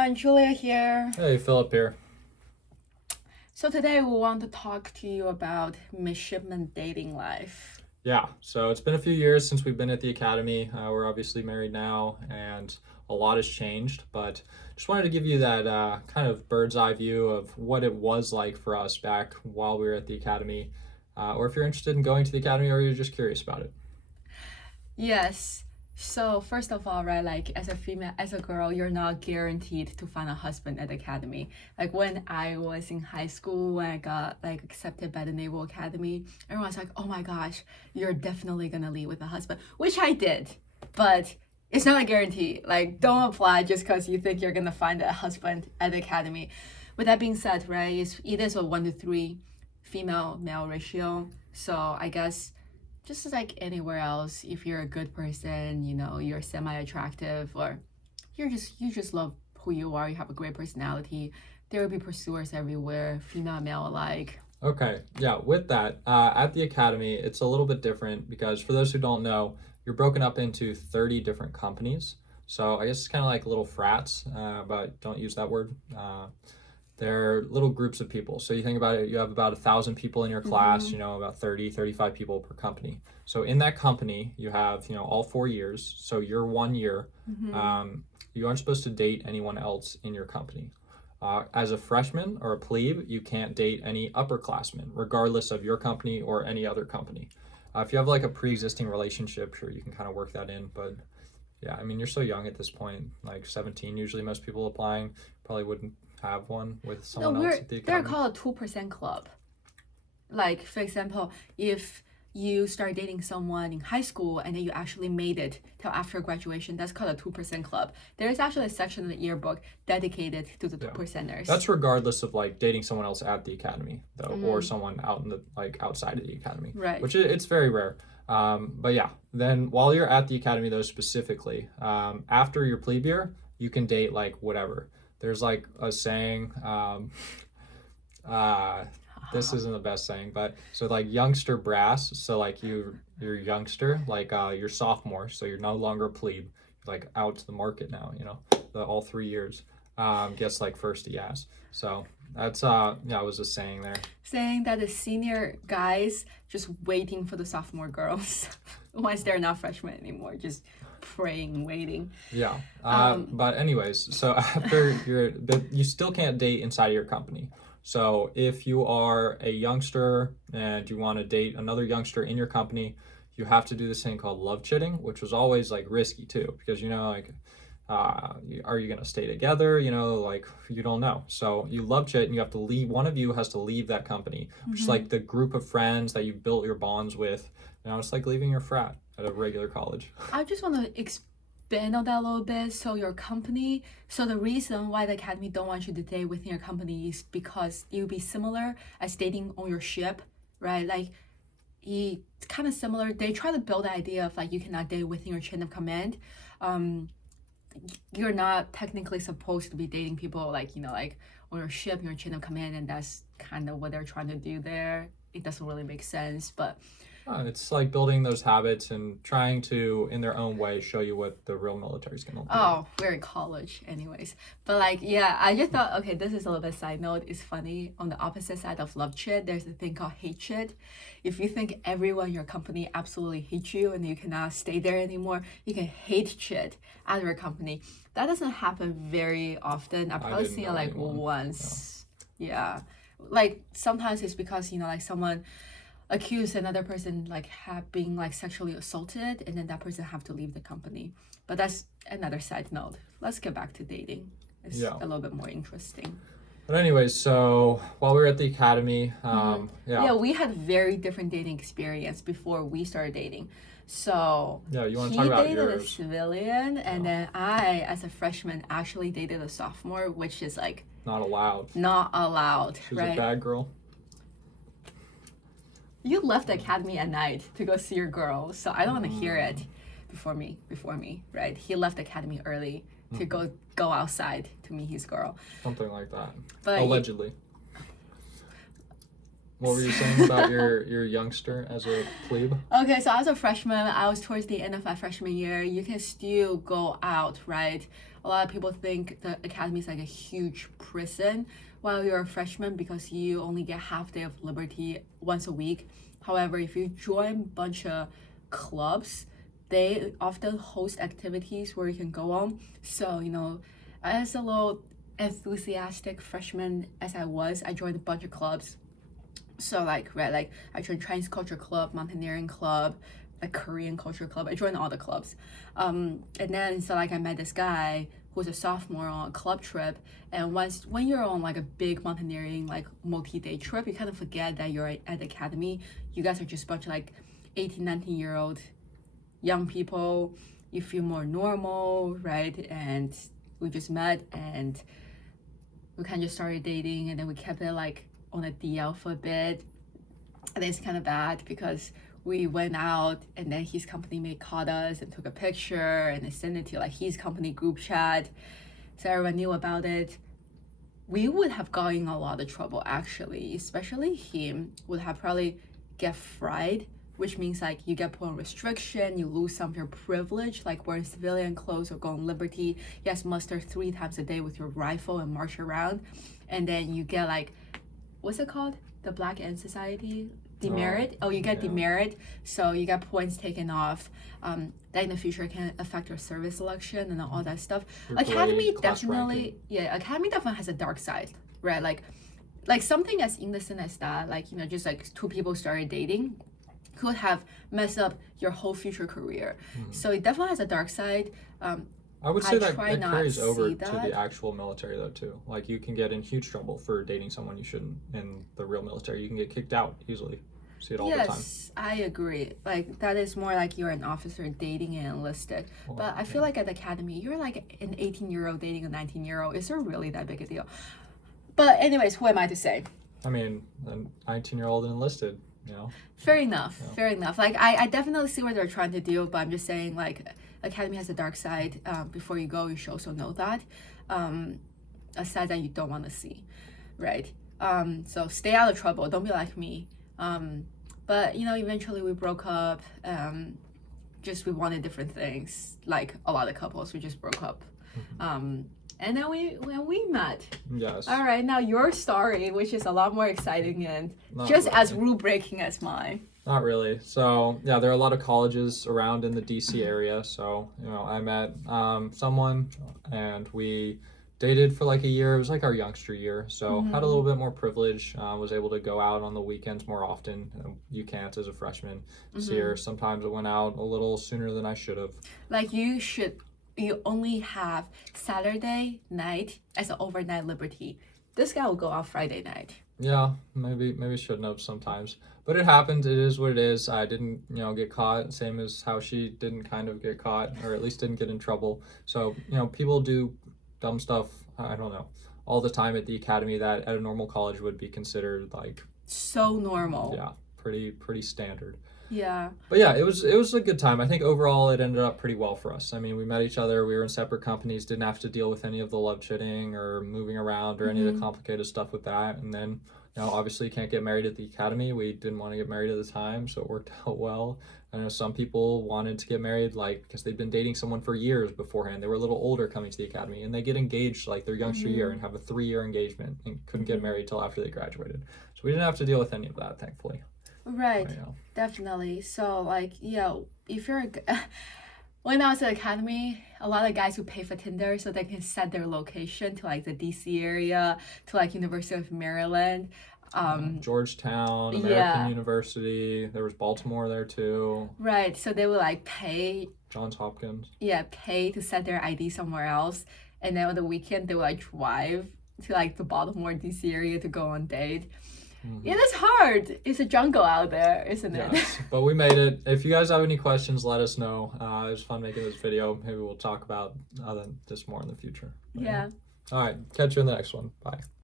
everyone, Julia here. Hey, Philip here. So today we want to talk to you about midshipman dating life. Yeah, so it's been a few years since we've been at the academy. We're obviously married now, and a lot has changed, but just wanted to give you that kind of bird's eye view of what it was like for us back while we were at the academy, or if you're interested in going to the academy or you're just curious about it. Yes. So first of all, right, like as a female, as a girl, you're not guaranteed to find a husband at the academy. Like when I was in high school, when I got like accepted by the Naval Academy, everyone's like, "Oh my gosh, you're definitely gonna leave with a husband," which I did, but it's not a guarantee. Like don't apply just because you think you're gonna find a husband at the academy. With that being said, right, it is a 1-to-3 female male ratio. So I guess just like anywhere else, if you're a good person, you're semi-attractive, or you just love who you are, you have a great personality, there will be pursuers everywhere, female, male alike. Okay, yeah, with that, at the academy, it's a little bit different because for those who don't know, you're broken up into 30 different companies. So I guess it's kind of like little frats, but don't use that word. They're little groups of people. So you think about it, you have about 1,000 people in your class, about 30, 35 people per company. So in that company, you have, all 4 years. So your 1 year, you aren't supposed to date anyone else in your company. As a freshman or a plebe, you can't date any upperclassmen, regardless of your company or any other company. If you have like a pre-existing relationship, sure, you can kind of work that in, but yeah, I mean, you're so young at this point, like 17, usually most people applying probably wouldn't have one with someone else at the academy. They're called a 2% club. Like, for example, if you start dating someone in high school and then you actually made it till after graduation, that's called a 2% club. There is actually a section in the yearbook dedicated to the 2%ers. That's regardless of like dating someone else at the academy though, or someone out in the outside of the academy, right? Which it's very rare. But yeah, then while you're at the academy though, specifically, after your plebe year, you can date like whatever. There's like a saying, this isn't the best saying, but so like youngster brass, so like you're youngster, like you're sophomore, so you're no longer a plebe, you're like out to the market now, all 3 years, gets like first yes. So that's it was a saying there. Saying that the senior guys just waiting for the sophomore girls once they're not freshmen anymore, just praying, waiting. Yeah. But anyways, so after you still can't date inside of your company. So if you are a youngster and you want to date another youngster in your company, you have to do this thing called love chitting, which was always like risky too, because are you going to stay together? Like you don't know. So you love chit and you have to leave. One of you has to leave that company, which is like the group of friends that you've built your bonds with. It's like leaving your frat at a regular college. I just want to expand on that a little bit. So the reason why the academy don't want you to date within your company is because it would be similar as dating on your ship, right? Like it's kind of similar. They try to build the idea of like you cannot date within your chain of command. You're not technically supposed to be dating people like on your ship, your chain of command, and that's kind of what they're trying to do there. It doesn't really make sense, but it's like building those habits and trying to, in their own way, show you what the real military is going to do. Oh, we're in college anyways. But I just thought, okay, this is a little bit side note. It's funny. On the opposite side of love chit, there's a thing called hate chit. If you think everyone in your company absolutely hates you and you cannot stay there anymore, you can hate chit at your company. That doesn't happen very often. I've probably seen it like once. No. Yeah. Like sometimes it's because, like someone accuse another person being sexually assaulted, and then that person have to leave the company. But that's another side note. Let's get back to dating. It's a little bit more interesting. But anyways, so while we were at the academy, we had very different dating experience before we started dating. So you want to talk about yours? He dated a civilian, and then I, as a freshman, actually dated a sophomore, which is like not allowed. Not allowed. She was right? a bad girl. You left the academy at night to go see your girl, so I don't want to hear it before me, right? He left the academy early to go outside to meet his girl. Something like that. But allegedly. What were you saying about your youngster as a plebe? Okay, so as a freshman, I was towards the end of my freshman year. You can still go out, right? A lot of people think the academy is like a huge prison while you're a freshman because you only get half day of liberty once a week. However, if you join a bunch of clubs, they often host activities where you can go on. So, as a little enthusiastic freshman as I was, I joined a bunch of clubs. So like I joined Chinese Culture Club, Mountaineering Club, like Korean Culture Club. I joined all the clubs. And then so like I met this guy who's a sophomore on a club trip. And when you're on like a big mountaineering like multi-day trip, you kind of forget that you're at the academy. You guys are just a bunch of like 18, 19-year-old young people. You feel more normal, right? And we just met and we kind of just started dating, and then we kept it like on a DL for a bit. And it's kind of bad because we went out and then his company mate caught us and took a picture and they sent it to like his company group chat. So everyone knew about it. We would have gotten in a lot of trouble actually, especially him would have probably get fried, which means like you get put on restriction, you lose some of your privilege, like wearing civilian clothes or go on liberty. You have to muster 3 times a day with your rifle and march around. And then you get like, what's it called? The Black Ant Society? Demerit? You get demerit. So you get points taken off. That in the future can affect your service selection and all that stuff. Academy definitely has a dark side, right? Like something as innocent as that, like, just like 2 people started dating could have messed up your whole future career. So it definitely has a dark side. I would say that it carries over to the actual military though too. Like you can get in huge trouble for dating someone you shouldn't in the real military. You can get kicked out easily. See it all the time. Yes, I agree. Like that is more like you're an officer dating an enlisted. But I feel like at the academy, you're like an 18-year-old dating a 19-year-old. Is there really that big a deal? But anyways, who am I to say? I mean, a 19-year-old enlisted, Fair enough. Like I definitely see what they're trying to do, but I'm just saying like academy has a dark side. Before you go, you should also know that. A side that you don't want to see, right? So stay out of trouble. Don't be like me. But eventually we broke up. Just we wanted different things. Like a lot of couples, we just broke up. And then we met. Yes. All right, now your story, which is a lot more exciting and as rule-breaking as mine. Not really. So yeah, there are a lot of colleges around in the DC area. So I met someone and we dated for like a year. It was like our youngster year, so had a little bit more privilege. Was able to go out on the weekends more often. You can't as a freshman. This year, sometimes I went out a little sooner than I should have. Like you only have Saturday night as an overnight liberty. This guy will go out Friday night. Yeah, maybe shouldn't have sometimes, but it happened. It is what it is. I didn't, get caught. Same as how she didn't kind of get caught, or at least didn't get in trouble. So people do dumb stuff. I don't know, all the time at the academy that at a normal college would be considered like so normal. Yeah, pretty standard. Yeah. But yeah, it was a good time. I think overall it ended up pretty well for us. I mean, we met each other, we were in separate companies, didn't have to deal with any of the love chitting or moving around or any of the complicated stuff with that. And then, obviously you can't get married at the academy. We didn't want to get married at the time, so it worked out well. I know some people wanted to get married because they'd been dating someone for years beforehand. They were a little older coming to the academy, and they get engaged like their youngster year and have a 3-year engagement and couldn't get married till after they graduated. So we didn't have to deal with any of that, thankfully. Right, definitely. So like, if you're when I was at academy, a lot of guys would pay for Tinder so they can set their location to like the DC area, to like University of Maryland. Georgetown, American University. There was Baltimore there too. Right, so they would like pay. Johns Hopkins. Yeah, pay to set their ID somewhere else, and then on the weekend they would like drive to like the Baltimore DC area to go on date. It is hard. It's a jungle out there, isn't it? Yes, but we made it. If you guys have any questions, let us know. It was fun making this video. Maybe we'll talk about this more in the future. But, yeah. All right. Catch you in the next one. Bye.